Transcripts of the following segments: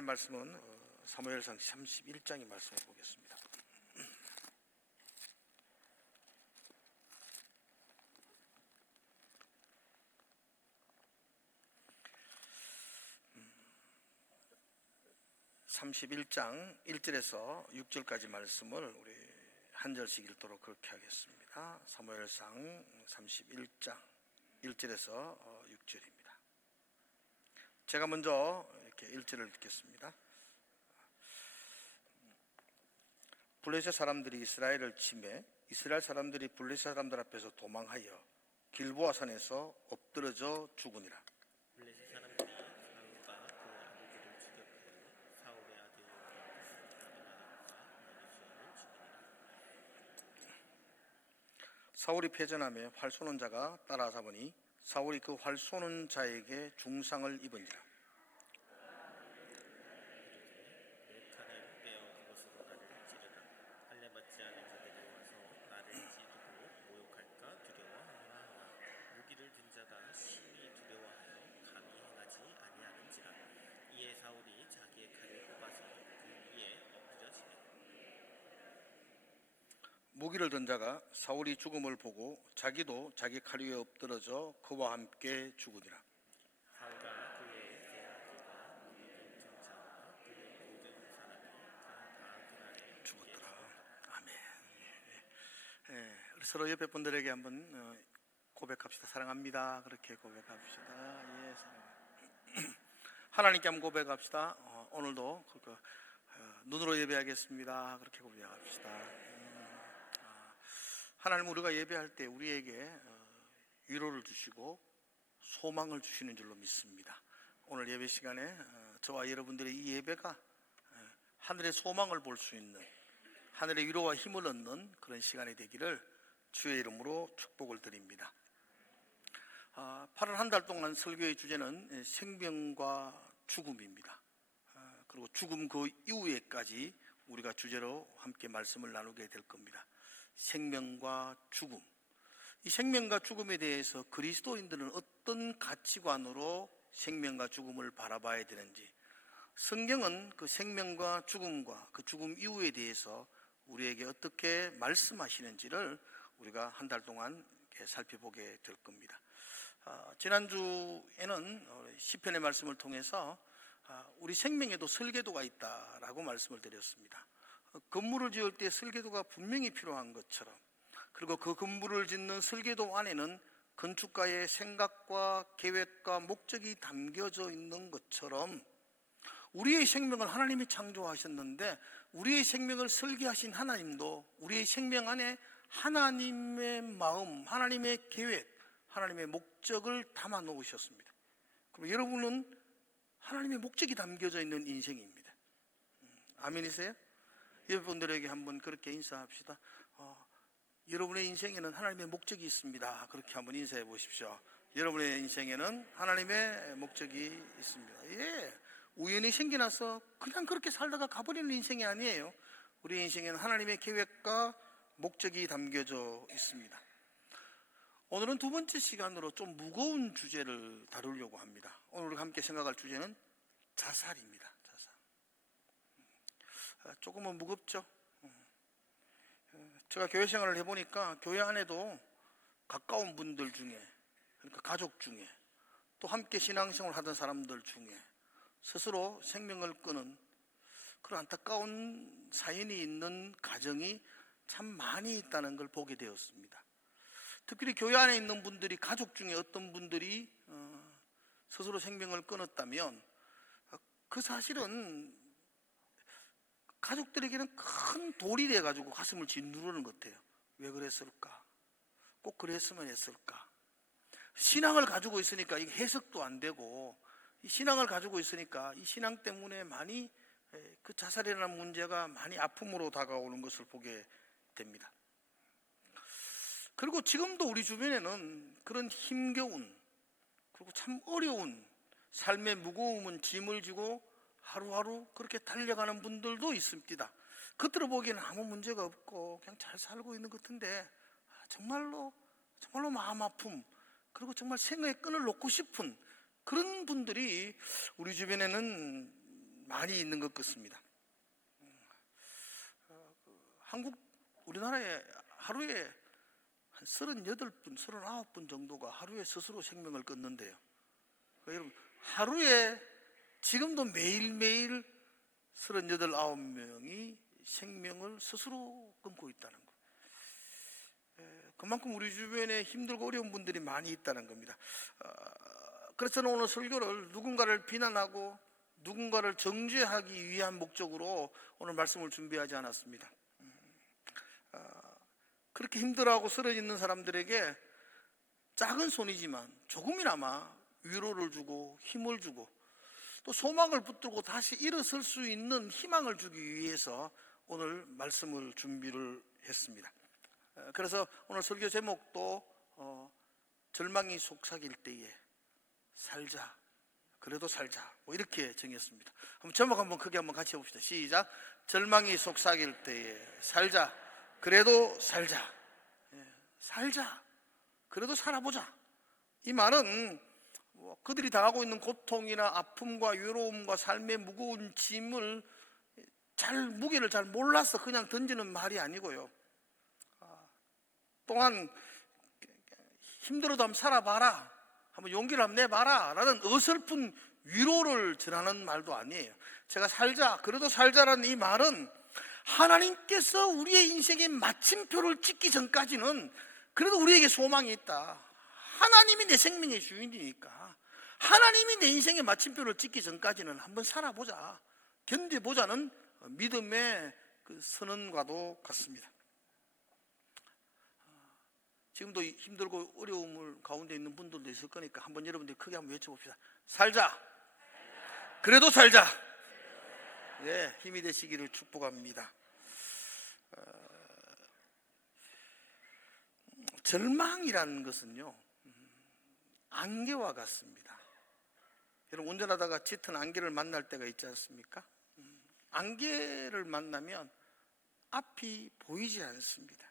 하나님 말씀은 사무엘상 31장의 말씀을 보겠습니다. (31장) 1절에서 6절까지 말씀을 우리 한 절씩 읽도록 그렇게 하겠습니다. 사무엘상 31장 1절에서 6절입니다. 제가 먼저 이렇게 1절을 읽겠습니다. 블레셋 사람들이 이스라엘을 침해 이스라엘 사람들이 블레셋 사람들 앞에서 도망하여 길보아 산에서 엎드러져 죽으니라. 블레셋 사람들이 사울과 그 아들들을 추격하여 사울의 아들 아비나답과 머리수아를 죽이니라. 사울이 패전하며 활 쏘는 자가 따라잡으니 사울이 그 활 쏘는 자에게 중상을 입은지라. 내 칼을 빼어 그것으로 나를 찌르라. 할례 받지 않은 자들이 와서 나를 찌르고 모욕할까 두려워하노라 하나 무기를 든 자가 심히 두려워하여 감히 행하지 아니하는지라. 이에 사울이 자기의 칼을 뽑아서 그 위에 엎드려지매 무기를 든 자가 사울이 죽음을 보고 자기도 자기 칼 위에 엎드러져 그와 함께 죽으니라. 사울과 그의 세 아들과 모든 전차와 그의 모든 사람이 다 그날에 죽었더라. 아멘. 우리 서로 옆에 분들에게 한번 고백합시다. 사랑합니다. 그렇게 고백합시다. 예, 사랑. 하나님께 한번 고백합시다. 오늘도 눈으로 예배하겠습니다. 그렇게 고백합시다. 하나님, 우리가 예배할 때 우리에게 위로를 주시고 소망을 주시는 줄로 믿습니다. 오늘 예배 시간에 저와 여러분들의 이 예배가 하늘의 소망을 볼 수 있는, 하늘의 위로와 힘을 얻는 그런 시간이 되기를 주의 이름으로 축복을 드립니다. 8월 한 달 동안 설교의 주제는 생명과 죽음입니다. 그리고 죽음 그 이후에까지 우리가 주제로 함께 말씀을 나누게 될 겁니다. 생명과 죽음. 이 생명과 죽음에 대해서 그리스도인들은 어떤 가치관으로 생명과 죽음을 바라봐야 되는지, 성경은 그 생명과 죽음과 그 죽음 이후에 대해서 우리에게 어떻게 말씀하시는지를 우리가 한 달 동안 살펴보게 될 겁니다. 지난주에는 시편의 말씀을 통해서 우리 생명에도 설계도가 있다라고 말씀을 드렸습니다. 건물을 지을 때 설계도가 분명히 필요한 것처럼, 그리고 그 건물을 짓는 설계도 안에는 건축가의 생각과 계획과 목적이 담겨져 있는 것처럼 우리의 생명을 하나님이 창조하셨는데, 우리의 생명을 설계하신 하나님도 우리의 생명 안에 하나님의 마음, 하나님의 계획, 하나님의 목적을 담아 놓으셨습니다. 그럼 여러분은 하나님의 목적이 담겨져 있는 인생입니다. 아멘이세요? 여러분들에게 한번 그렇게 인사합시다. 여러분의 인생에는 하나님의 목적이 있습니다. 그렇게 한번 인사해 보십시오. 여러분의 인생에는 하나님의 목적이 있습니다. 예, 우연히 생겨나서 그냥 그렇게 살다가 가버리는 인생이 아니에요. 우리 인생에는 하나님의 계획과 목적이 담겨져 있습니다. 오늘은 두 번째 시간으로 좀 무거운 주제를 다루려고 합니다. 오늘 함께 생각할 주제는 자살입니다. 자살. 조금은 무겁죠? 제가 교회 생활을 해보니까 교회 안에도 가까운 분들 중에, 그러니까 가족 중에, 또 함께 신앙생활을 하던 사람들 중에 스스로 생명을 끊은 그런 안타까운 사연이 있는 가정이 참 많이 있다는 걸 보게 되었습니다. 특히 교회 안에 있는 분들이, 가족 중에 어떤 분들이 스스로 생명을 끊었다면 그 사실은 가족들에게는 큰 돌이 돼가지고 가슴을 짓누르는 것 같아요. 왜 그랬을까? 꼭 그랬으면 했을까? 신앙을 가지고 있으니까 이게 해석도 안 되고, 이 신앙을 가지고 있으니까 이 신앙 때문에 많이 그 자살이라는 문제가 많이 아픔으로 다가오는 것을 보게 됩니다. 그리고 지금도 우리 주변에는 그런 힘겨운, 그리고 참 어려운 삶의 무거움은 짐을 지고 하루하루 그렇게 달려가는 분들도 있습니다. 겉으로 보기에는 아무 문제가 없고 그냥 잘 살고 있는 것 같은데 정말로 마음 아픔, 그리고 정말 생명의 끈을 놓고 싶은 그런 분들이 우리 주변에는 많이 있는 것 같습니다. 우리나라에 하루에 한 38분, 39분 정도가 하루에 스스로 생명을 끊는데요. 그러니까 여러분, 하루에 지금도 매일매일 38, 9명이 생명을 스스로 끊고 있다는 거. 그만큼 우리 주변에 힘들고 어려운 분들이 많이 있다는 겁니다. 그래서 저는 오늘 설교를 누군가를 비난하고 누군가를 정죄하기 위한 목적으로 오늘 말씀을 준비하지 않았습니다. 그렇게 힘들어하고 쓰러지는 사람들에게 작은 손이지만 조금이나마 위로를 주고 힘을 주고 또 소망을 붙들고 다시 일어설 수 있는 희망을 주기 위해서 오늘 말씀을 준비를 했습니다. 그래서 오늘 설교 제목도 절망이 속삭일 때에 살자, 그래도 살자, 뭐 이렇게 정했습니다. 제목 한번 크게 한번 같이 해봅시다. 시작. 절망이 속삭일 때에 살자, 그래도 살자. 살자, 그래도 살아보자. 이 말은 그들이 당하고 있는 고통이나 아픔과 외로움과 삶의 무거운 짐을 무게를 잘 몰라서 그냥 던지는 말이 아니고요. 또한 힘들어도 한번 살아봐라, 한번 용기를 한번 내봐라 라는 어설픈 위로를 전하는 말도 아니에요. 제가 살자, 그래도 살자라는 이 말은 하나님께서 우리의 인생의 마침표를 찍기 전까지는 그래도 우리에게 소망이 있다. 하나님이 내 생명의 주인이니까 하나님이 내 인생의 마침표를 찍기 전까지는 한번 살아보자, 견뎌보자는 믿음의 그 선언과도 같습니다. 지금도 힘들고 어려움을 가운데 있는 분들도 있을 거니까 한번 여러분들이 크게 한번 외쳐봅시다. 살자, 그래도 살자. 예, 힘이 되시기를 축복합니다. 절망이라는 것은요, 안개와 같습니다. 여러분, 운전하다가 짙은 안개를 만날 때가 있지 않습니까? 안개를 만나면 앞이 보이지 않습니다.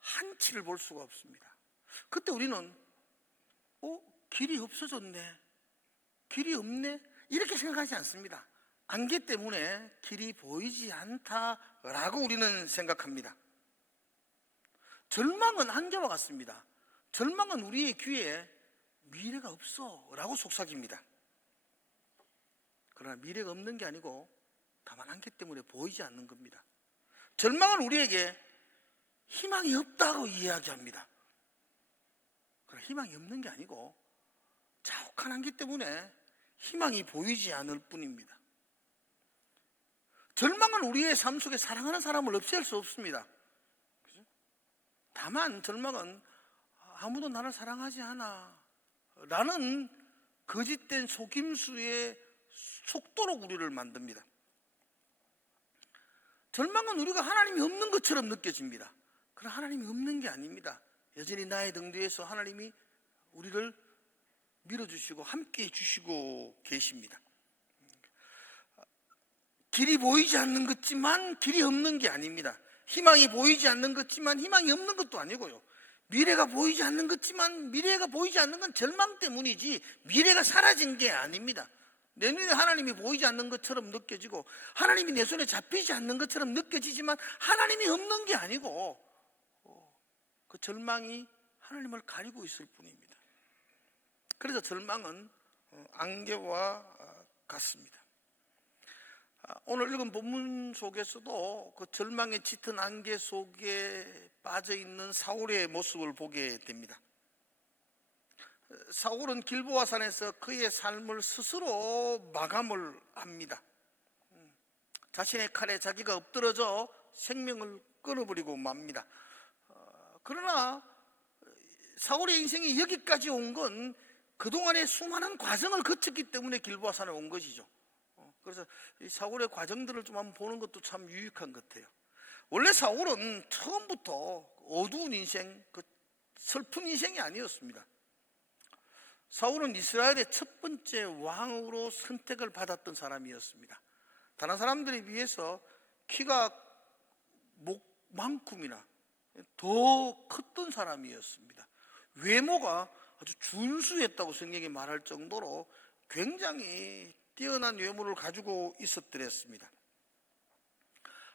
한치를 볼 수가 없습니다. 그때 우리는 길이 없어졌네, 길이 없네, 이렇게 생각하지 않습니다. 안개 때문에 길이 보이지 않다라고 우리는 생각합니다. 절망은 안개와 같습니다. 절망은 우리의 귀에 미래가 없어 라고 속삭입니다. 그러나 미래가 없는 게 아니고 다만 안개 때문에 보이지 않는 겁니다. 절망은 우리에게 희망이 없다고 이야기합니다. 그러나 희망이 없는 게 아니고 자욱한 안개 때문에 희망이 보이지 않을 뿐입니다. 절망은 우리의 삶 속에 사랑하는 사람을 없앨 수 없습니다. 다만 절망은 아무도 나를 사랑하지 않아 라는 거짓된 속임수의 속도로 우리를 만듭니다. 절망은 우리가 하나님이 없는 것처럼 느껴집니다. 그러나 하나님이 없는 게 아닙니다. 여전히 나의 등 뒤에서 하나님이 우리를 밀어주시고 함께 해주시고 계십니다. 길이 보이지 않는 것지만 길이 없는 게 아닙니다. 희망이 보이지 않는 것지만 희망이 없는 것도 아니고요. 미래가 보이지 않는 것지만 미래가 보이지 않는 건 절망 때문이지 미래가 사라진 게 아닙니다. 내 눈에 하나님이 보이지 않는 것처럼 느껴지고 하나님이 내 손에 잡히지 않는 것처럼 느껴지지만 하나님이 없는 게 아니고 그 절망이 하나님을 가리고 있을 뿐입니다. 그래서 절망은 안개와 같습니다. 오늘 읽은 본문 속에서도 그 절망에 짙은 안개 속에 빠져있는 사울의 모습을 보게 됩니다. 사울은 길보아 산에서 그의 삶을 스스로 마감을 합니다. 자신의 칼에 자기가 엎드러져 생명을 끊어버리고 맙니다. 그러나 사울의 인생이 여기까지 온 건 그동안의 수많은 과정을 거쳤기 때문에 길보아 산에 온 것이죠. 그래서 이 사울의 과정들을 좀 한번 보는 것도 참 유익한 것 같아요. 원래 사울은 처음부터 어두운 인생, 그 슬픈 인생이 아니었습니다. 사울은 이스라엘의 첫 번째 왕으로 선택을 받았던 사람이었습니다. 다른 사람들에 비해서 키가 목만큼이나 더 컸던 사람이었습니다. 외모가 아주 준수했다고 성경이 말할 정도로 굉장히 뛰어난 외모를 가지고 있었더랬습니다.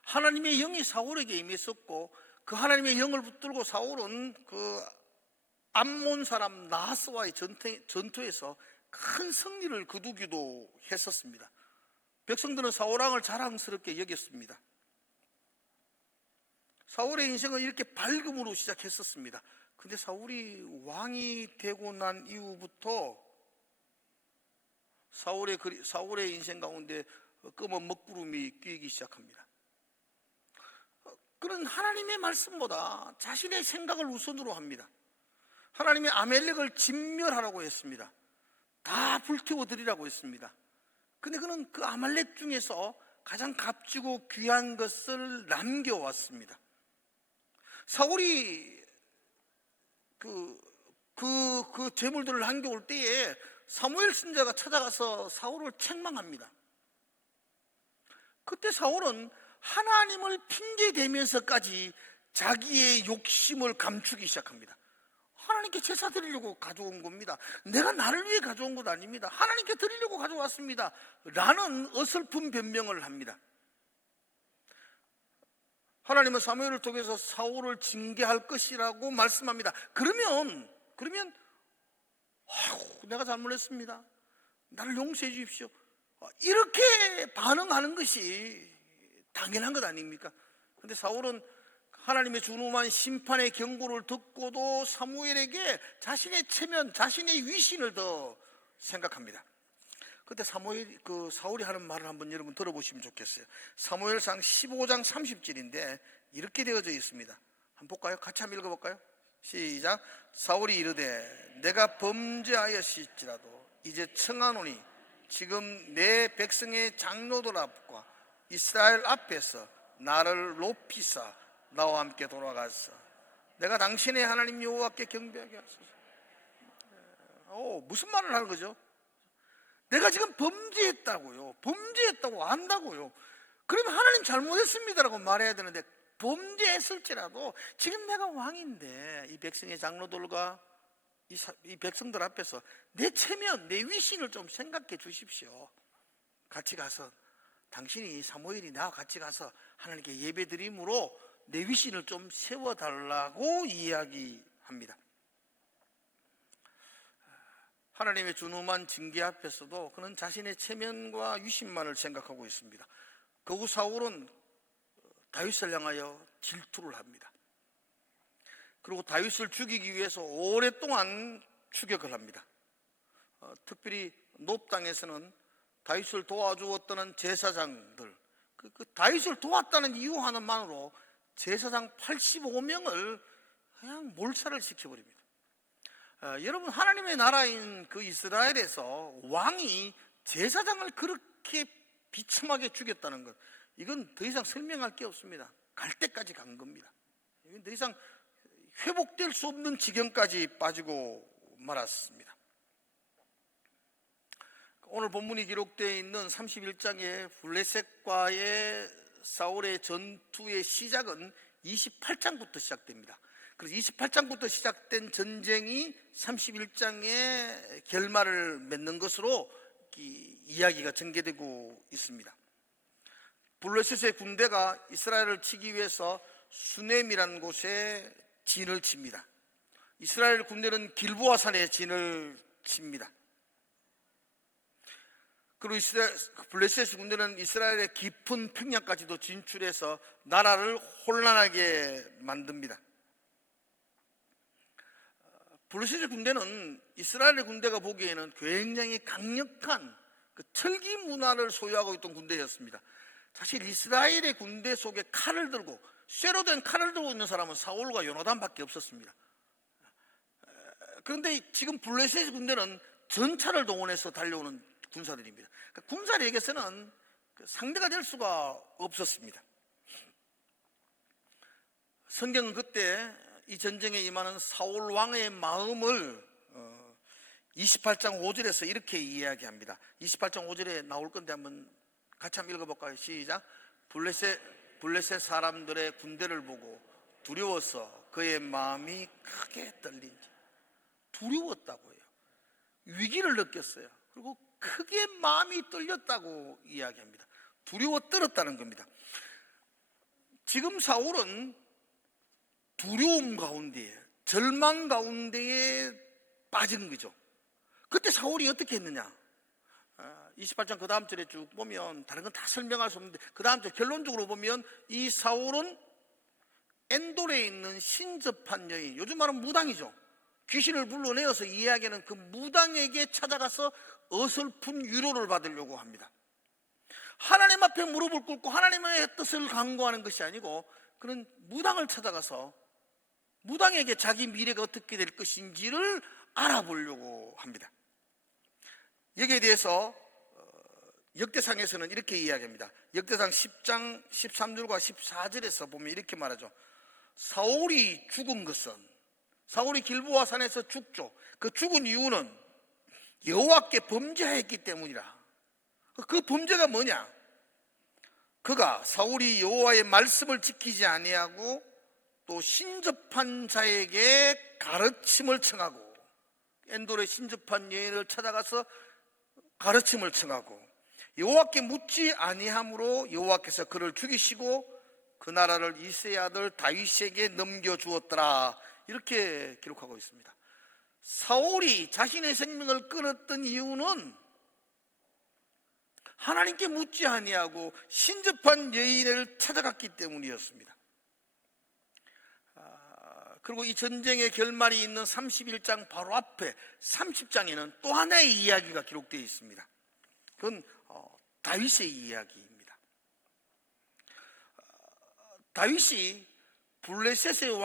하나님의 영이 사울에게 임했었고 그 하나님의 영을 붙들고 사울은 그 암몬 사람 나하스와의 전투에서 큰 승리를 거두기도 했었습니다. 백성들은 사울 왕을 자랑스럽게 여겼습니다. 사울의 인생은 이렇게 밝음으로 시작했었습니다. 근데 사울이 왕이 되고 난 이후부터 사울의 인생 가운데 검은 먹구름이 끼기 시작합니다. 그는 하나님의 말씀보다 자신의 생각을 우선으로 합니다. 하나님의 아멜렉을 진멸하라고 했습니다. 다 불태워드리라고 했습니다. 근데 그는 그 아말렉 중에서 가장 값지고 귀한 것을 남겨왔습니다. 사울이 그 재물들을 남겨올 때에 사무엘 선지자가 찾아가서 사울을 책망합니다. 그때 사울은 하나님을 핑계대면서까지 자기의 욕심을 감추기 시작합니다. 하나님께 제사 드리려고 가져온 겁니다. 내가 나를 위해 가져온 것 아닙니다. 하나님께 드리려고 가져왔습니다. 라는 어설픈 변명을 합니다. 하나님은 사무엘을 통해서 사울을 징계할 것이라고 말씀합니다. 그러면 내가 잘못했습니다. 나를 용서해 주십시오. 이렇게 반응하는 것이 당연한 것 아닙니까? 그런데 사울은 하나님의 준엄한 심판의 경고를 듣고도 사무엘에게 자신의 체면, 자신의 위신을 더 생각합니다. 그때 사울이 하는 말을 한번 여러분 들어보시면 좋겠어요. 사무엘상 15장 30절인데 이렇게 되어져 있습니다. 한번 볼까요? 같이 한번 읽어볼까요? 시작. 사울이 이르되 내가 범죄하였을지라도 이제 청하노니 지금 내 백성의 장로들 앞과 이스라엘 앞에서 나를 높이사 나와 함께 돌아가서 내가 당신의 하나님 여호와께 경배하게 하소서. 무슨 말을 하는 거죠? 내가 지금 범죄했다고 안다고요. 그러면 하나님 잘못했습니다라고 말해야 되는데, 범죄했을지라도 지금 내가 왕인데 이 백성의 장로들과 이 백성들 앞에서 내 체면, 내 위신을 좀 생각해 주십시오. 같이 가서 당신이 사무엘이 나와 같이 가서 하나님께 예배드림으로 내 위신을 좀 세워달라고 이야기합니다. 하나님의 준엄한 징계 앞에서도 그는 자신의 체면과 위신만을 생각하고 있습니다. 거구 사울은 다윗을 향하여 질투를 합니다. 그리고 다윗을 죽이기 위해서 오랫동안 추격을 합니다. 특별히 놉 땅에서는 다윗을 도와주었던 제사장들, 그 다윗을 도왔다는 이유 하나만으로 제사장 85명을 그냥 몰살을 시켜버립니다. 여러분, 하나님의 나라인 그 이스라엘에서 왕이 제사장을 그렇게 비참하게 죽였다는 것, 이건 더 이상 설명할 게 없습니다. 갈 때까지 간 겁니다. 이건 더 이상 회복될 수 없는 지경까지 빠지고 말았습니다. 오늘 본문이 기록되어 있는 31장의 블레셋과의 사울의 전투의 시작은 28장부터 시작됩니다. 그래서 28장부터 시작된 전쟁이 31장의 결말을 맺는 것으로 이야기가 전개되고 있습니다. 블레셋의 군대가 이스라엘을 치기 위해서 수넴이라는 곳에 진을 칩니다. 이스라엘 군대는 길보아 산에 진을 칩니다. 그리고 블레셋 군대는 이스라엘의 깊은 평야까지도 진출해서 나라를 혼란하게 만듭니다. 블레셋 군대는 이스라엘 군대가 보기에는 굉장히 강력한 그 철기 문화를 소유하고 있던 군대였습니다. 사실 이스라엘의 군대 속에 칼을 들고, 쇠로 된 칼을 들고 있는 사람은 사울과 요나단밖에 없었습니다. 그런데 지금 블레셋 군대는 전차를 동원해서 달려오는 군사들입니다. 그러니까 군사력에서는 상대가 될 수가 없었습니다. 성경은 그때 이 전쟁에 임하는 사울 왕의 마음을 28장 5절에서 이렇게 이야기합니다. 28장 5절에 나올 건데 한번 같이 한번 읽어볼까요? 시작. 블레셋 사람들의 군대를 보고 두려워서 그의 마음이 크게 떨린지. 두려웠다고 해요. 위기를 느꼈어요. 그리고 크게 마음이 떨렸다고 이야기합니다. 두려워 떨었다는 겁니다. 지금 사울은 두려움 가운데, 절망 가운데에 빠진 거죠. 그때 사울이 어떻게 했느냐? 28장 그 다음 절에 쭉 보면 다른 건 다 설명할 수 없는데 그 다음 절 결론적으로 보면 이 사울은 엔돌에 있는 신접한 여인, 요즘 말하면 무당이죠. 귀신을 불러내어서 이야기하는 그 무당에게 찾아가서 어설픈 위로를 받으려고 합니다. 하나님 앞에 무릎을 꿇고 하나님의 뜻을 강구하는 것이 아니고 그런 무당을 찾아가서 무당에게 자기 미래가 어떻게 될 것인지를 알아보려고 합니다. 여기에 대해서 역대상에서는 이렇게 이야기합니다. 역대상 10장 13절과 14절에서 보면 이렇게 말하죠. 사울이 죽은 것은, 사울이 길보아 산에서 죽죠. 그 죽은 이유는 여호와께 범죄하였기 때문이라. 그 범죄가 뭐냐? 그가 사울이 여호와의 말씀을 지키지 아니하고 또 신접한 자에게 가르침을 청하고, 엔돌의 신접한 여인을 찾아가서 가르침을 청하고 여호와께 묻지 아니함으로 여호와께서 그를 죽이시고 그 나라를 이새의 아들 다윗에게 넘겨주었더라. 이렇게 기록하고 있습니다. 사울이 자신의 생명을 끊었던 이유는 하나님께 묻지 아니하고 신접한 여인을 찾아갔기 때문이었습니다. 그리고 이 전쟁의 결말이 있는 31장 바로 앞에 30장에는 또 하나의 이야기가 기록되어 있습니다. 그건 다윗의 이야기입니다. 다윗이 블레셋의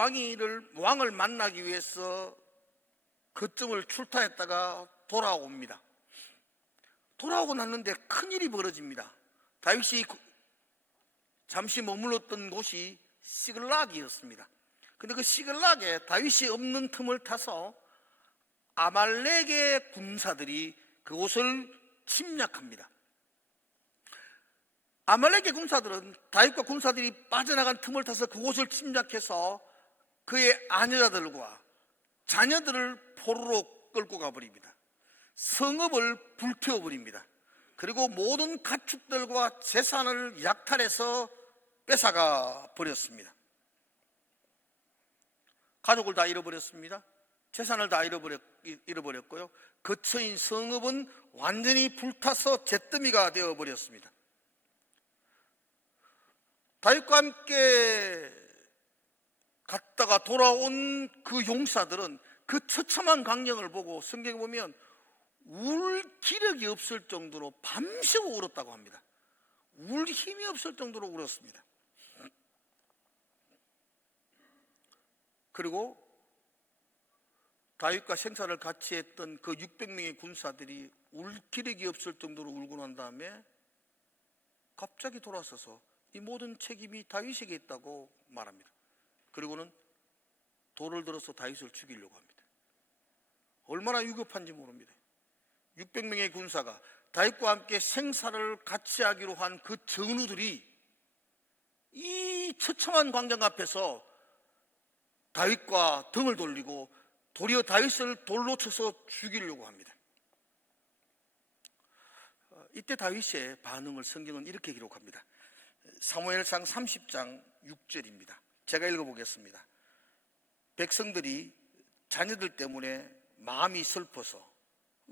왕을 만나기 위해서 거점을 출타했다가 돌아옵니다. 돌아오고 났는데 큰일이 벌어집니다. 다윗이 잠시 머물렀던 곳이 시글락이었습니다. 근데 그 시글락에 다윗이 없는 틈을 타서 아말렉의 군사들이 그곳을 침략합니다. 아말렉의 군사들은 다윗과 군사들이 빠져나간 틈을 타서 그곳을 침략해서 그의 아내자들과 자녀들을 포로로 끌고 가버립니다. 성읍을 불태워버립니다. 그리고 모든 가축들과 재산을 약탈해서 뺏어가 버렸습니다. 가족을 다 잃어버렸습니다. 재산을 다 잃어버렸고요. 거처인 성읍은 완전히 불타서 잿더미가 되어버렸습니다. 다윗과 함께 갔다가 돌아온 그 용사들은 그 처참한 광경을 보고 성경에 보면 울 기력이 없을 정도로 밤새고 울었다고 합니다. 울 힘이 없을 정도로 울었습니다. 그리고 다윗과 생사를 같이 했던 그 600명의 군사들이 울 기력이 없을 정도로 울고 난 다음에 갑자기 돌아서서 이 모든 책임이 다윗에게 있다고 말합니다. 그리고는 돌을 들어서 다윗을 죽이려고 합니다. 얼마나 위급한지 모릅니다. 600명의 군사가 다윗과 함께 생사를 같이 하기로 한 그 전우들이 이 처참한 광경 앞에서 다윗과 등을 돌리고 도리어 다윗을 돌로 쳐서 죽이려고 합니다. 이때 다윗의 반응을 성경은 이렇게 기록합니다. 사무엘상 30장 6절입니다. 제가 읽어보겠습니다. 백성들이 자녀들 때문에 마음이 슬퍼서,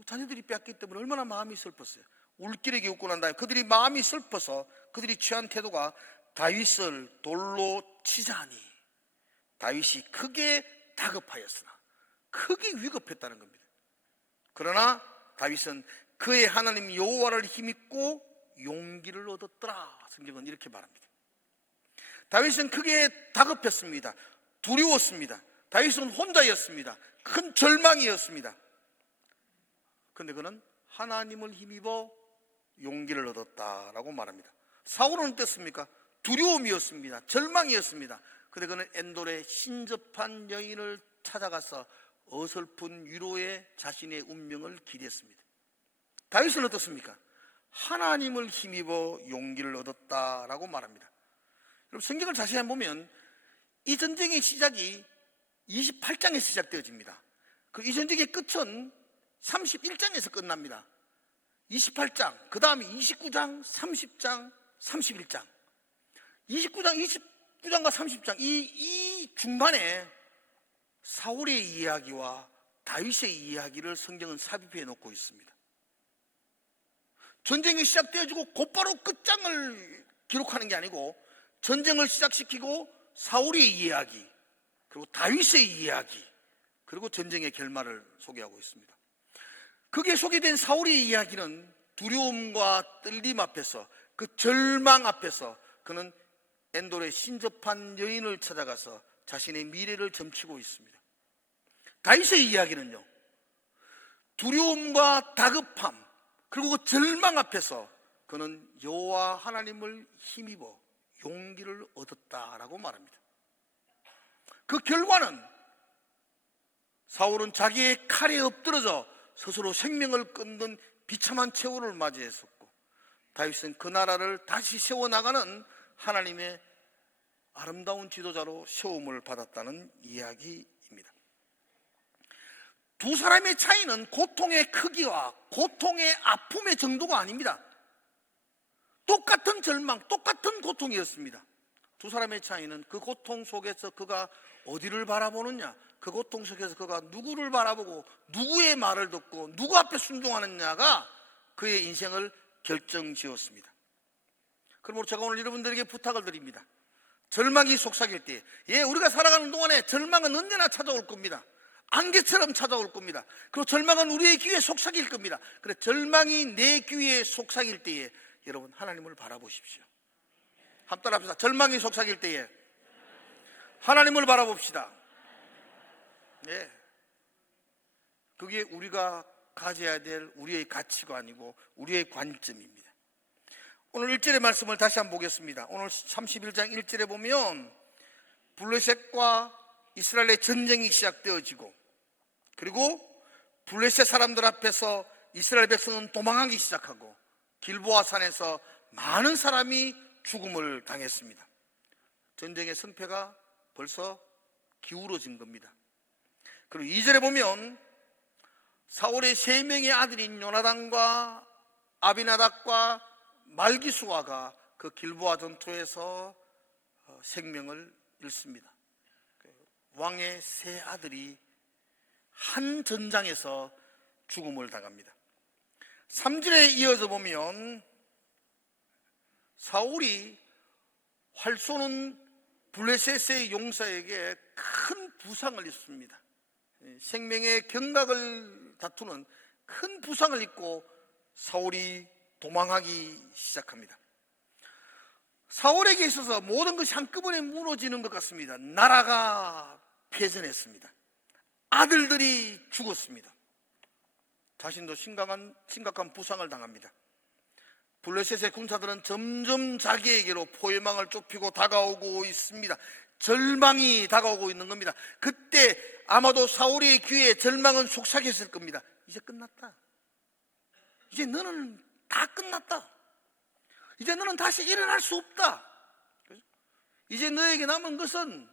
자녀들이 뺏기 때문에 얼마나 마음이 슬펐어요. 울기력이 없고 난 다음에 그들이 마음이 슬퍼서 그들이 취한 태도가 다윗을 돌로 치자니 다윗이 크게 다급하였으나, 크게 위급했다는 겁니다. 그러나 다윗은 그의 하나님 여호와를 힘입고 용기를 얻었더라. 성경은 이렇게 말합니다. 다윗은 크게 다급했습니다. 두려웠습니다. 다윗은 혼자였습니다. 큰 절망이었습니다. 그런데 그는 하나님을 힘입어 용기를 얻었다라고 말합니다. 사울은 어땠습니까? 두려움이었습니다. 절망이었습니다. 그런데 그는 엔돌의 신접한 여인을 찾아가서 어설픈 위로에 자신의 운명을 기대했습니다. 다윗은 어떻습니까? 하나님을 힘입어 용기를 얻었다라고 말합니다. 여러분, 성경을 자세히 보면 이 전쟁의 시작이 28장에서 시작되어집니다. 이 전쟁의 끝은 31장에서 끝납니다. 28장, 그 다음에 29장, 30장, 31장. 29장과 30장, 이 중간에 사울의 이야기와 다윗의 이야기를 성경은 삽입해 놓고 있습니다. 전쟁이 시작되어지고 곧바로 끝장을 기록하는 게 아니고 전쟁을 시작시키고 사울의 이야기, 그리고 다윗의 이야기, 그리고 전쟁의 결말을 소개하고 있습니다. 거기에 소개된 사울의 이야기는 두려움과 떨림 앞에서, 그 절망 앞에서 그는 엔돌의 신접한 여인을 찾아가서 자신의 미래를 점치고 있습니다. 다윗의 이야기는요, 두려움과 다급함, 그리고 그 절망 앞에서 그는 여호와 하나님을 힘입어 용기를 얻었다라고 말합니다. 그 결과는 사울은 자기의 칼에 엎드러져 스스로 생명을 끊는 비참한 최후를 맞이했었고, 다윗은 그 나라를 다시 세워나가는 하나님의 아름다운 지도자로 세움을 받았다는 이야기입니다. 두 사람의 차이는 고통의 크기와 고통의 아픔의 정도가 아닙니다. 똑같은 절망, 똑같은 고통이었습니다. 두 사람의 차이는 그 고통 속에서 그가 어디를 바라보느냐, 그 고통 속에서 그가 누구를 바라보고 누구의 말을 듣고 누구 앞에 순종하느냐가 그의 인생을 결정지었습니다. 그러므로 제가 오늘 여러분들에게 부탁을 드립니다. 절망이 속삭일 때, 우리가 살아가는 동안에 절망은 언제나 찾아올 겁니다. 안개처럼 찾아올 겁니다. 그리고 절망은 우리의 귀에 속삭일 겁니다. 그래, 절망이 내 귀에 속삭일 때에 여러분 하나님을 바라보십시오. 한번 따라합시다. 절망이 속삭일 때에 하나님을 바라봅시다. 네, 그게 우리가 가져야 될 우리의 가치관이고 우리의 관점입니다. 오늘 1절의 말씀을 다시 한번 보겠습니다. 오늘 31장 1절에 보면 블레셋과 이스라엘의 전쟁이 시작되어지고, 그리고 블레셋 사람들 앞에서 이스라엘 백성은 도망하기 시작하고 길보아 산에서 많은 사람이 죽음을 당했습니다. 전쟁의 승패가 벌써 기울어진 겁니다. 그리고 2절에 보면 사울의 3명의 아들인 요나단과 아비나답과 말기수아가 그 길보아 전투에서 생명을 잃습니다. 왕의 3 아들이 한 전장에서 죽음을 당합니다. 3절에 이어서 보면 사울이 활 쏘는 블레셋의 용사에게 큰 부상을 입습니다. 생명의 경각을 다투는 큰 부상을 입고 사울이 도망하기 시작합니다. 사울에게 있어서 모든 것이 한꺼번에 무너지는 것 같습니다. 나라가 패전했습니다. 아들들이 죽었습니다. 자신도 심각한 부상을 당합니다. 블레셋의 군사들은 점점 자기에게로 포위망을 좁히고 다가오고 있습니다. 절망이 다가오고 있는 겁니다. 그때 아마도 사울의 귀에 절망은 속삭였을 겁니다. 이제 끝났다. 이제 너는 다 끝났다. 이제 너는 다시 일어날 수 없다. 이제 너에게 남은 것은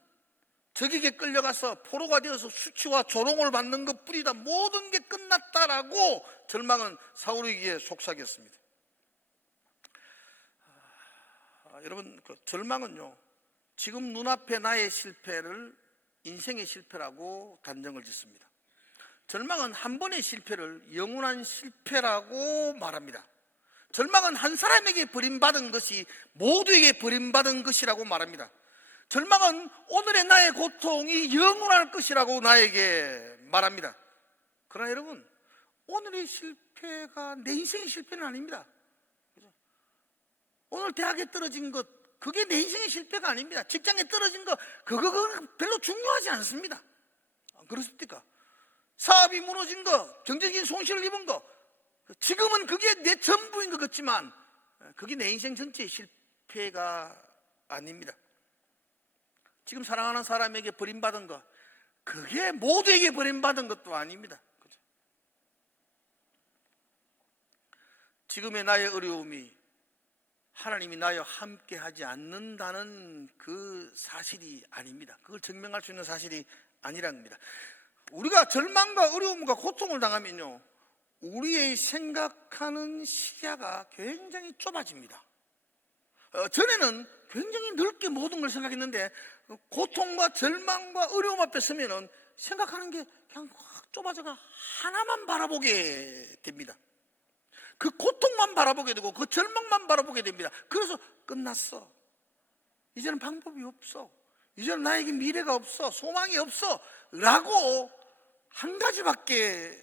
적에게 끌려가서 포로가 되어서 수치와 조롱을 받는 것뿐이다. 모든 게 끝났다라고 절망은 사울의 귀에 속삭였습니다. 여러분, 그 절망은요, 지금 눈앞에 나의 실패를 인생의 실패라고 단정을 짓습니다. 절망은 한 번의 실패를 영원한 실패라고 말합니다. 절망은 한 사람에게 버림받은 것이 모두에게 버림받은 것이라고 말합니다. 절망은 오늘의 나의 고통이 영원할 것이라고 나에게 말합니다. 그러나 여러분, 오늘의 실패가 내 인생의 실패는 아닙니다. 오늘 대학에 떨어진 것, 그게 내 인생의 실패가 아닙니다. 직장에 떨어진 것, 그거 별로 중요하지 않습니다. 그렇습니까? 사업이 무너진 거, 경제적인 손실을 입은 거, 지금은 그게 내 전부인 것 같지만 그게 내 인생 전체의 실패가 아닙니다. 지금 사랑하는 사람에게 버림받은 거, 그게 모두에게 버림받은 것도 아닙니다. 지금의 나의 어려움이 하나님이 나와 함께 하지 않는다는 그 사실이 아닙니다. 그걸 증명할 수 있는 사실이 아니란 겁니다. 우리가 절망과 어려움과 고통을 당하면요, 우리의 생각하는 시야가 굉장히 좁아집니다. 전에는 굉장히 넓게 모든 걸 생각했는데 고통과 절망과 어려움 앞에 서면은 생각하는 게 그냥 확 좁아져가 하나만 바라보게 됩니다. 그 고통만 바라보게 되고 그 절망만 바라보게 됩니다. 그래서 끝났어. 이제는 방법이 없어. 이제는 나에게 미래가 없어. 소망이 없어. 라고 한 가지밖에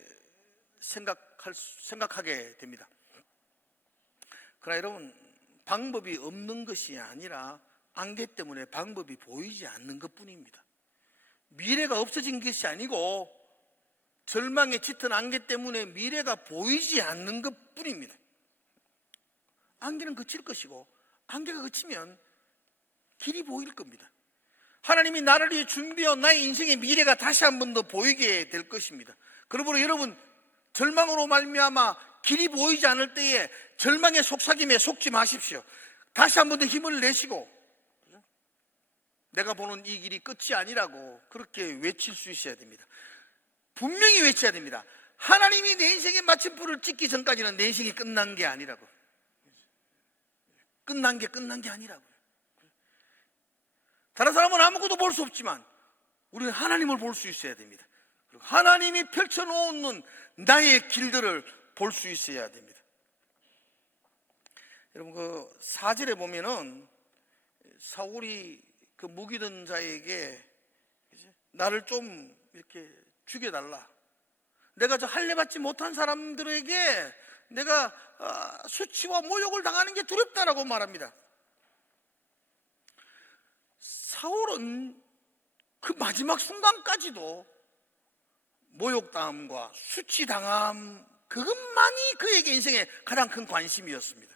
생각하게 됩니다. 그러나 여러분, 방법이 없는 것이 아니라 안개 때문에 방법이 보이지 않는 것뿐입니다. 미래가 없어진 것이 아니고 절망에 짙은 안개 때문에 미래가 보이지 않는 것뿐입니다. 안개는 그칠 것이고 안개가 그치면 길이 보일 겁니다. 하나님이 나를 위해 준비한 나의 인생의 미래가 다시 한 번 더 보이게 될 것입니다. 그러므로 여러분, 절망으로 말미암아 길이 보이지 않을 때에 절망의 속삭임에 속지 마십시오. 다시 한 번 더 힘을 내시고 내가 보는 이 길이 끝이 아니라고 그렇게 외칠 수 있어야 됩니다. 분명히 외쳐야 됩니다. 하나님이 내 인생의 마침표를 찍기 전까지는 내 인생이 끝난 게 아니라고. 끝난 게 아니라고. 다른 사람은 아무것도 볼 수 없지만 우리는 하나님을 볼 수 있어야 됩니다. 그리고 하나님이 펼쳐놓는 나의 길들을 볼 수 있어야 됩니다. 여러분, 그 4절에 보면은 사울이 그 무기 든 자에게 나를 좀 이렇게 죽여달라. 내가 저 할례 받지 못한 사람들에게 내가 수치와 모욕을 당하는 게 두렵다라고 말합니다. 사울은 그 마지막 순간까지도 모욕당함과 수치당함, 그것만이 그에게 인생의 가장 큰 관심이었습니다.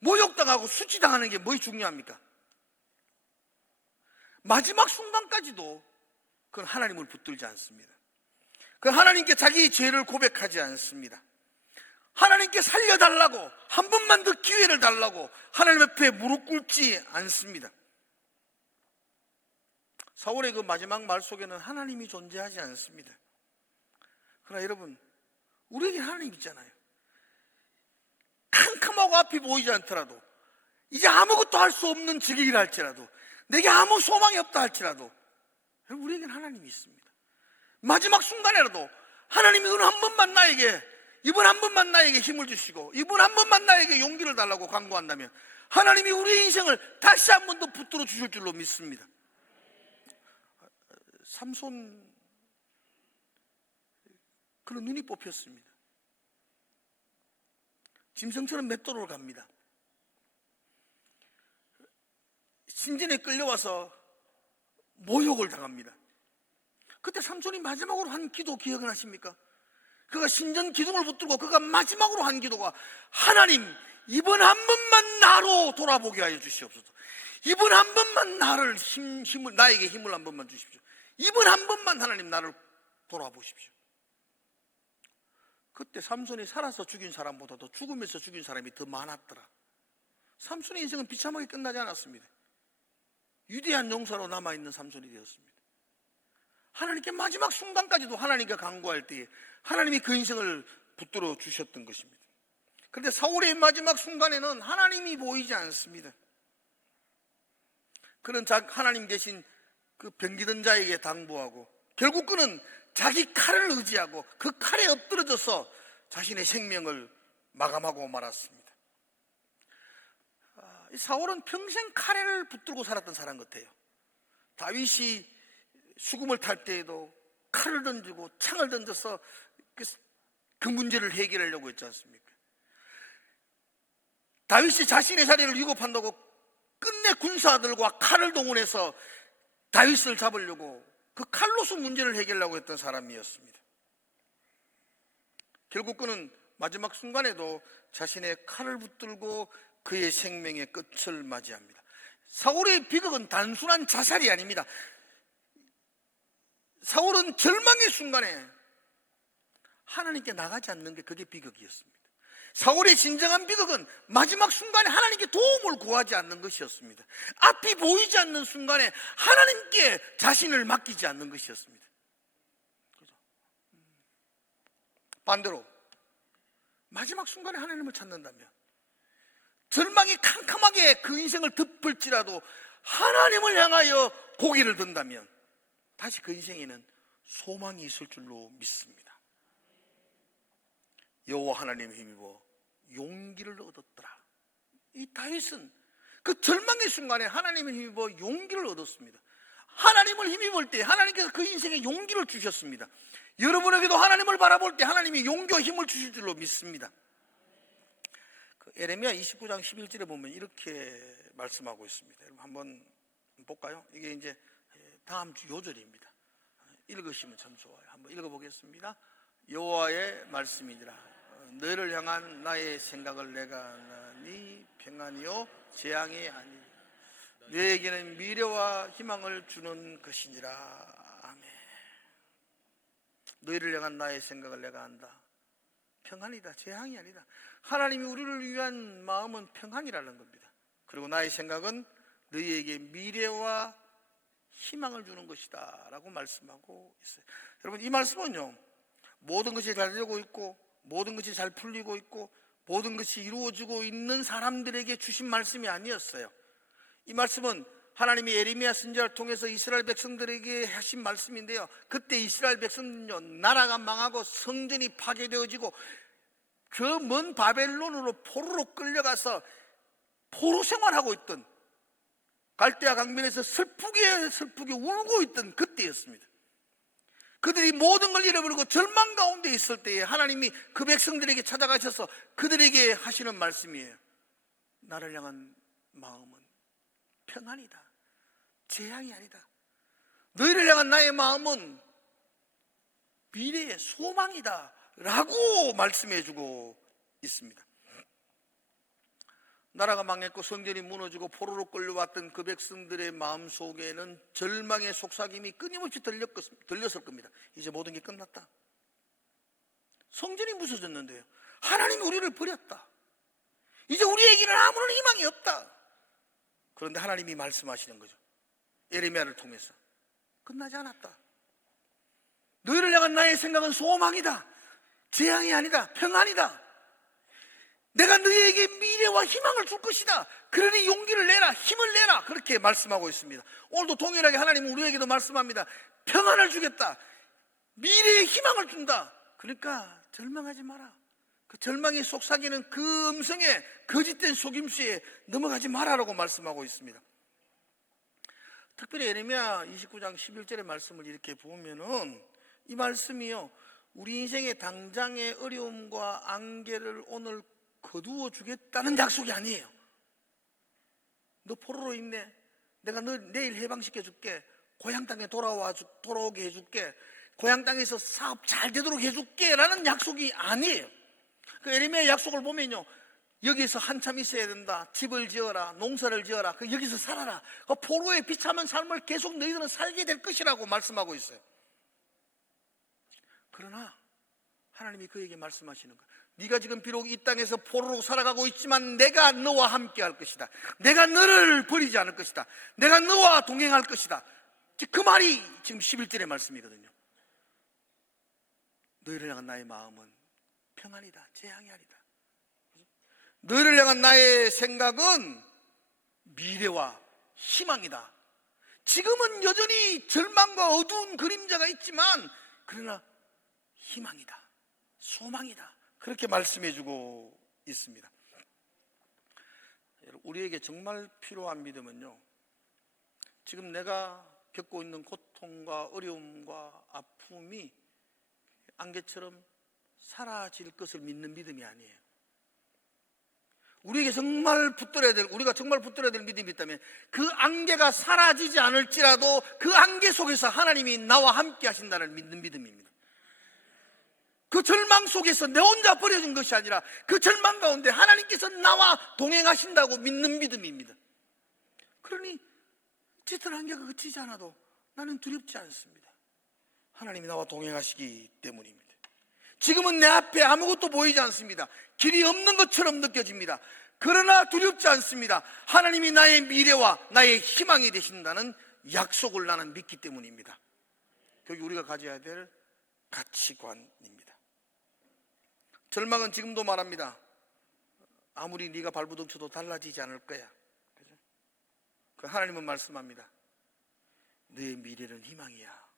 모욕당하고 수치당하는 게 뭐이 중요합니까? 마지막 순간까지도 그건 하나님을 붙들지 않습니다. 그 하나님께 자기의 죄를 고백하지 않습니다. 하나님께 살려달라고, 한 번만 더 기회를 달라고 하나님 앞에 무릎 꿇지 않습니다. 사울의 그 마지막 말 속에는 하나님이 존재하지 않습니다. 그러나 여러분, 우리에게 하나님 있잖아요. 캄캄하고 앞이 보이지 않더라도, 이제 아무것도 할 수 없는 지경이라 할지라도, 내게 아무 소망이 없다 할지라도 우리에게는 하나님이 있습니다. 마지막 순간에라도 하나님이 이번 한 번만 나에게 힘을 주시고 이번 한 번만 나에게 용기를 달라고 간구한다면 하나님이 우리의 인생을 다시 한 번 더 붙들어 주실 줄로 믿습니다. 삼손, 그는 눈이 뽑혔습니다. 짐승처럼 맷돌로 갑니다. 신전에 끌려와서 모욕을 당합니다. 그때 삼손이 마지막으로 한 기도 기억은 하십니까? 그가 신전 기둥을 붙들고 그가 마지막으로 한 기도가, 하나님, 이번 한 번만 나로 돌아보게 하여 주시옵소서. 이번 한 번만 나에게 힘을 한 번만 주십시오. 이번 한 번만 하나님 나를 돌아보십시오. 그때 삼손이 살아서 죽인 사람보다도 죽으면서 죽인 사람이 더 많았더라. 삼손의 인생은 비참하게 끝나지 않았습니다. 위대한 용사로 남아있는 삼손이 되었습니다. 하나님께 마지막 순간까지도 하나님께 간구할 때에 하나님이 그 인생을 붙들어 주셨던 것입니다. 그런데 사울의 마지막 순간에는 하나님이 보이지 않습니다. 그는 하나님 대신 그 병기든 자에게 당부하고 결국 그는 자기 칼을 의지하고 그 칼에 엎드러져서 자신의 생명을 마감하고 말았습니다. 사울은 평생 칼을 붙들고 살았던 사람 같아요. 다윗이 수금을 탈 때에도 칼을 던지고 창을 던져서 그 문제를 해결하려고 했지 않습니까? 다윗이 자신의 자리를 위협한다고 끝내 군사들과 칼을 동원해서 다윗을 잡으려고 그 칼로서 문제를 해결하려고 했던 사람이었습니다. 결국 그는 마지막 순간에도 자신의 칼을 붙들고 그의 생명의 끝을 맞이합니다. 사울의 비극은 단순한 자살이 아닙니다. 사울은 절망의 순간에 하나님께 나가지 않는 게 그게 비극이었습니다. 사울의 진정한 비극은 마지막 순간에 하나님께 도움을 구하지 않는 것이었습니다. 앞이 보이지 않는 순간에 하나님께 자신을 맡기지 않는 것이었습니다. 그죠? 반대로 마지막 순간에 하나님을 찾는다면, 절망이 캄캄하게 그 인생을 덮을지라도 하나님을 향하여 고개를 든다면 다시 그 인생에는 소망이 있을 줄로 믿습니다. 여호와 하나님을 힘입어 용기를 얻었더라. 이 다윗은 그 절망의 순간에 하나님을 힘입어 용기를 얻었습니다. 하나님을 힘입을 때 하나님께서 그 인생에 용기를 주셨습니다. 여러분에게도 하나님을 바라볼 때 하나님이 용기와 힘을 주실 줄로 믿습니다. 에레미야 29장 11절에 보면 이렇게 말씀하고 있습니다. 여러분 한번 볼까요? 이게 이제 다음 주 요절입니다. 읽으시면 참 좋아요. 한번 읽어보겠습니다. 여호와의 말씀이니라. 너희를 향한 나의 생각을 내가 아나니 평안이요 재앙이 아니라 너에게는 미래와 희망을 주는 것이니라. 아멘. 너희를 향한 나의 생각을 내가 안다. 평안이다. 재앙이 아니다. 하나님이 우리를 위한 마음은 평안이라는 겁니다. 그리고 나의 생각은 너희에게 미래와 희망을 주는 것이다 라고 말씀하고 있어요. 여러분, 이 말씀은요, 모든 것이 잘 되고 있고 모든 것이 잘 풀리고 있고 모든 것이 이루어지고 있는 사람들에게 주신 말씀이 아니었어요. 이 말씀은 하나님이 예레미야 선지자를 통해서 이스라엘 백성들에게 하신 말씀인데요, 그때 이스라엘 백성은요, 나라가 망하고 성전이 파괴되어지고 그 먼 바벨론으로 포로로 끌려가서 포로 생활하고 있던, 갈대아 강변에서 슬프게 울고 있던 그때였습니다. 그들이 모든 걸 잃어버리고 절망 가운데 있을 때에 하나님이 그 백성들에게 찾아가셔서 그들에게 하시는 말씀이에요. 나를 향한 마음은 평안이다. 재앙이 아니다. 너희를 향한 나의 마음은 미래의 소망이다 라고 말씀해 주고 있습니다. 나라가 망했고 성전이 무너지고 포로로 끌려왔던 그 백성들의 마음속에는 절망의 속삭임이 끊임없이 들렸을 겁니다. 이제 모든 게 끝났다. 성전이 부서졌는데요, 하나님이 우리를 버렸다. 이제 우리에게는 아무런 희망이 없다. 그런데 하나님이 말씀하시는 거죠. 예레미야를 통해서 끝나지 않았다. 너희를 향한 나의 생각은 소망이다. 재앙이 아니다. 평안이다. 내가 너희에게 미래와 희망을 줄 것이다. 그러니 용기를 내라, 힘을 내라. 그렇게 말씀하고 있습니다. 오늘도 동일하게 하나님은 우리에게도 말씀합니다. 평안을 주겠다. 미래의 희망을 준다. 그러니까 절망하지 마라. 그 절망이 속삭이는 그 음성에, 거짓된 속임수에 넘어가지 마라라고 말씀하고 있습니다. 특별히 예레미야 29장 11절의 말씀을 이렇게 보면은 이 말씀이요, 우리 인생의 당장의 어려움과 안개를 오늘 거두어 주겠다는 약속이 아니에요. 너 포로로 있네, 내가 너 내일 해방시켜 줄게, 고향 땅에 돌아오게 해줄게, 고향 땅에서 사업 잘 되도록 해줄게 라는 약속이 아니에요. 그 예레미야 약속을 보면요, 여기서 한참 있어야 된다. 집을 지어라, 농사를 지어라, 여기서 살아라. 그 포로에 비참한 삶을 계속 너희들은 살게 될 것이라고 말씀하고 있어요. 그러나 하나님이 그에게 말씀하시는 거예요. 네가 지금 비록 이 땅에서 포로로 살아가고 있지만 내가 너와 함께 할 것이다. 내가 너를 버리지 않을 것이다. 내가 너와 동행할 것이다. 그 말이 지금 11절의 말씀이거든요. 너희를 향한 나의 마음은 평안이다. 재앙이 아니다. 너희를 향한 나의 생각은 미래와 희망이다. 지금은 여전히 절망과 어두운 그림자가 있지만 그러나 희망이다. 소망이다. 그렇게 말씀해 주고 있습니다. 우리에게 정말 필요한 믿음은요, 지금 내가 겪고 있는 고통과 어려움과 아픔이 안개처럼 사라질 것을 믿는 믿음이 아니에요. 우리가 정말 붙들어야 될 믿음이 있다면 그 안개가 사라지지 않을지라도 그 안개 속에서 하나님이 나와 함께 하신다는 믿는 믿음입니다. 그 절망 속에서 내 혼자 버려진 것이 아니라 그 절망 가운데 하나님께서 나와 동행하신다고 믿는 믿음입니다. 그러니 짙은 안개가 그치지 않아도 나는 두렵지 않습니다. 하나님이 나와 동행하시기 때문입니다. 지금은 내 앞에 아무것도 보이지 않습니다. 길이 없는 것처럼 느껴집니다. 그러나 두렵지 않습니다. 하나님이 나의 미래와 나의 희망이 되신다는 약속을 나는 믿기 때문입니다. 그게 우리가 가져야 될 가치관입니다. 절망은 지금도 말합니다. 아무리 네가 발부둥 쳐도 달라지지 않을 거야. 그죠? 그 하나님은 말씀합니다. 너의 미래는 희망이야.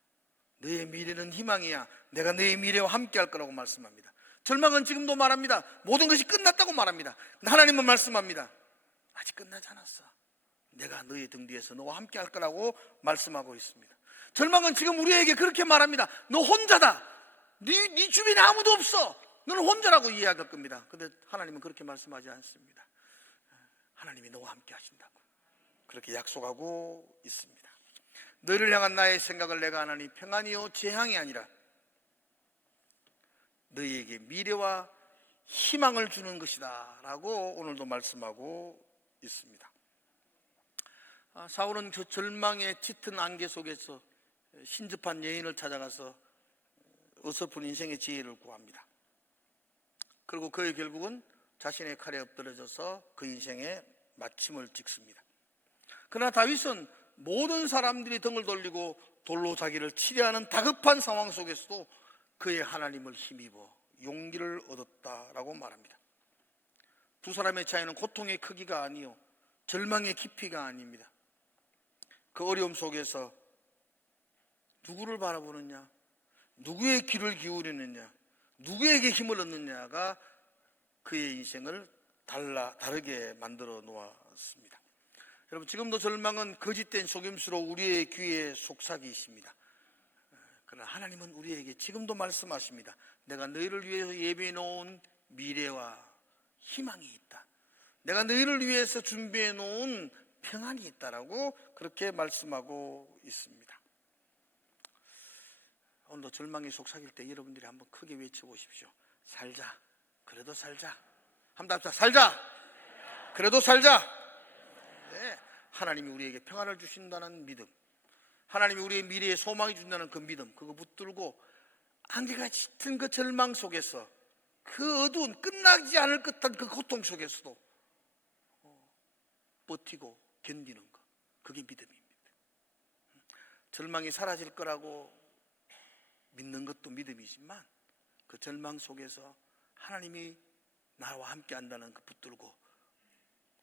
너의 미래는 희망이야. 내가 너의 미래와 함께 할 거라고 말씀합니다. 절망은 지금도 말합니다. 모든 것이 끝났다고 말합니다. 하나님은 말씀합니다. 아직 끝나지 않았어. 내가 너의 등 뒤에서 너와 함께 할 거라고 말씀하고 있습니다. 절망은 지금 우리에게 그렇게 말합니다. 너 혼자다. 네 주변에 아무도 없어. 너는 혼자라고 이야기할 겁니다. 그런데 하나님은 그렇게 말씀하지 않습니다. 하나님이 너와 함께 하신다고 그렇게 약속하고 있습니다. 너를 향한 나의 생각을 내가 하나니 평안이요 재앙이 아니라 너희에게 미래와 희망을 주는 것이다 라고 오늘도 말씀하고 있습니다. 사울은 그 절망의 짙은 안개 속에서 신접한 여인을 찾아가서 어설픈 인생의 지혜를 구합니다. 그리고 그의 결국은 자신의 칼에 엎드려져서 그 인생의 마침을 찍습니다. 그러나 다윗은 모든 사람들이 등을 돌리고 돌로 자기를 치려하는 다급한 상황 속에서도 그의 하나님을 힘입어 용기를 얻었다라고 말합니다. 두 사람의 차이는 고통의 크기가 아니요 절망의 깊이가 아닙니다. 그 어려움 속에서 누구를 바라보느냐, 누구의 귀를 기울이느냐, 누구에게 힘을 얻느냐가 그의 인생을 다르게 만들어 놓았습니다. 여러분, 지금도 절망은 거짓된 속임수로 우리의 귀에 속삭이십니다. 그러나 하나님은 우리에게 지금도 말씀하십니다. 내가 너희를 위해서 예비해 놓은 미래와 희망이 있다. 내가 너희를 위해서 준비해 놓은 평안이 있다라고 그렇게 말씀하고 있습니다. 오늘도 절망이 속삭일 때 여러분들이 한번 크게 외쳐보십시오. 살자. 그래도 살자. 한번 합시다. 살자. 그래도 살자. 네. 하나님이 우리에게 평안을 주신다는 믿음, 하나님이 우리의 미래에 소망이 준다는 그 믿음, 그거 붙들고 안개가 짙은 그 절망 속에서 그 어두운 끝나지 않을 듯한 그 고통 속에서도 버티고 견디는 것, 그게 믿음입니다. 절망이 사라질 거라고 믿는 것도 믿음이지만 그 절망 속에서 하나님이 나와 함께 한다는 그 붙들고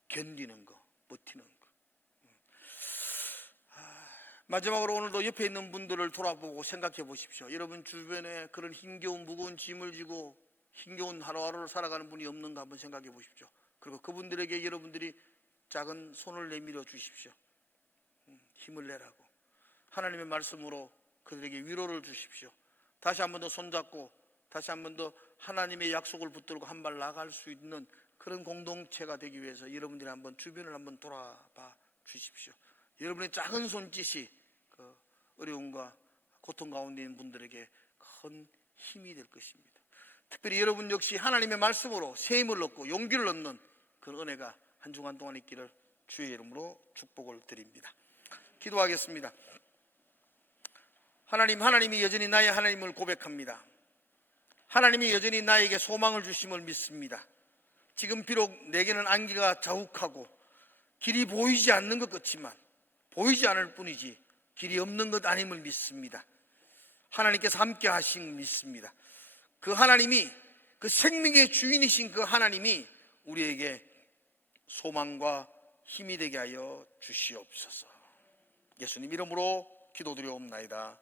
견디는 거, 버티는 거. 마지막으로 오늘도 옆에 있는 분들을 돌아보고 생각해 보십시오. 여러분 주변에 그런 힘겨운 무거운 짐을 지고 힘겨운 하루하루를 살아가는 분이 없는가 한번 생각해 보십시오. 그리고 그분들에게 여러분들이 작은 손을 내밀어 주십시오. 힘을 내라고 하나님의 말씀으로 그들에게 위로를 주십시오. 다시 한 번 더 손잡고 다시 한 번 더 하나님의 약속을 붙들고 한 발 나갈 수 있는 그런 공동체가 되기 위해서 여러분들이 한번 주변을 한번 돌아봐 주십시오. 여러분의 작은 손짓이 그 어려움과 고통 가운데 있는 분들에게 큰 힘이 될 것입니다. 특별히 여러분 역시 하나님의 말씀으로 새 힘을 얻고 용기를 얻는 그런 은혜가 한 주간 동안 있기를 주의 이름으로 축복을 드립니다. 기도하겠습니다. 하나님이 여전히 나의 하나님을 고백합니다. 하나님이 여전히 나에게 소망을 주심을 믿습니다. 지금 비록 내게는 안개가 자욱하고 길이 보이지 않는 것 같지만 보이지 않을 뿐이지 길이 없는 것 아님을 믿습니다. 하나님께서 함께 하신 믿습니다. 그 하나님이, 그 생명의 주인이신 그 하나님이 우리에게 소망과 힘이 되게 하여 주시옵소서. 예수님 이름으로 기도드려옵나이다.